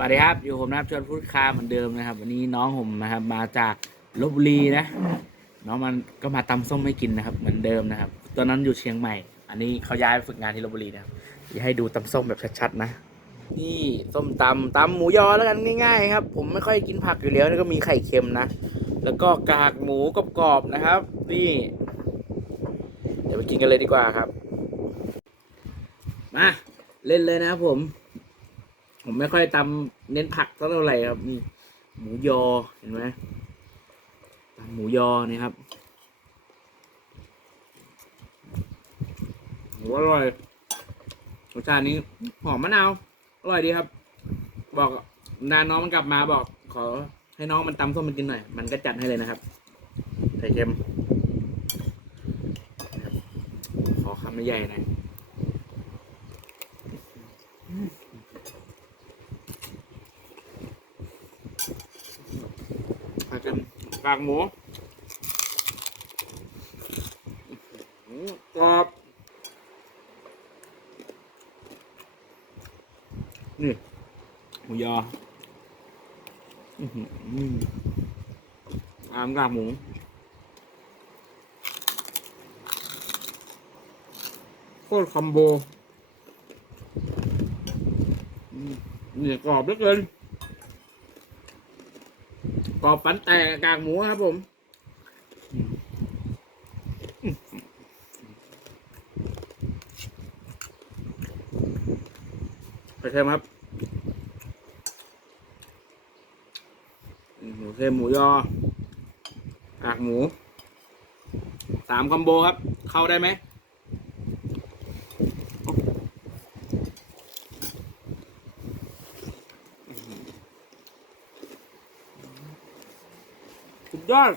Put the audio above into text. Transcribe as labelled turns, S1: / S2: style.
S1: วัสดีครับ อยู่ผมนะครับชวนพูดคาเหมือนเดิมนะครับ วันนี้น้องผมนะครับ มาจากลบบุรีนะ น้องมันก็มาตำส้มให้กินนะครับ เหมือนเดิมนะครับ ตอนนั้นอยู่เชียงใหม่ อันนี้เขาย้ายไปฝึกงานที่ลบบุรีนะครับอยากให้ดูตำส้มแบบชัดๆนะนี่ส้มตำตำหมูยอแล้วกันง่ายๆครับ ผมไม่ค่อยกินผักอยู่แล้วแล้วก็มีไข่เค็มนะ แล้วก็กากหมูกรอบๆนะครับ นี่ เดี๋ยวไปกินกันเลยดีกว่าครับ มาเล่นเลยนะครับผม ผมไม่ค่อยตำเน้นผักเท่าไหร่ครับนี่หมูยอเห็นไหมตำหมูยอนี่ครับโหอร่อยรสชาตินี้หอมมะนาวอร่อยดีครับ บอกนานน้องมันกลับมาบอก ขอให้น้องมันตำส้มมันกินหน่อย มันก็จัดให้เลยนะครับไข่เค็มขอคำใหญ่ๆหน่อย อาจจะกากหมูอื้อหือกรอบ นี่ หมูยอ อือหืออาม กรอบปันแตกกากหมูครับผมไปเค็มครับ หมูเค็มหมูยอกากหมู สามคอมโบครับ เข้าได้ไหม สุดยอด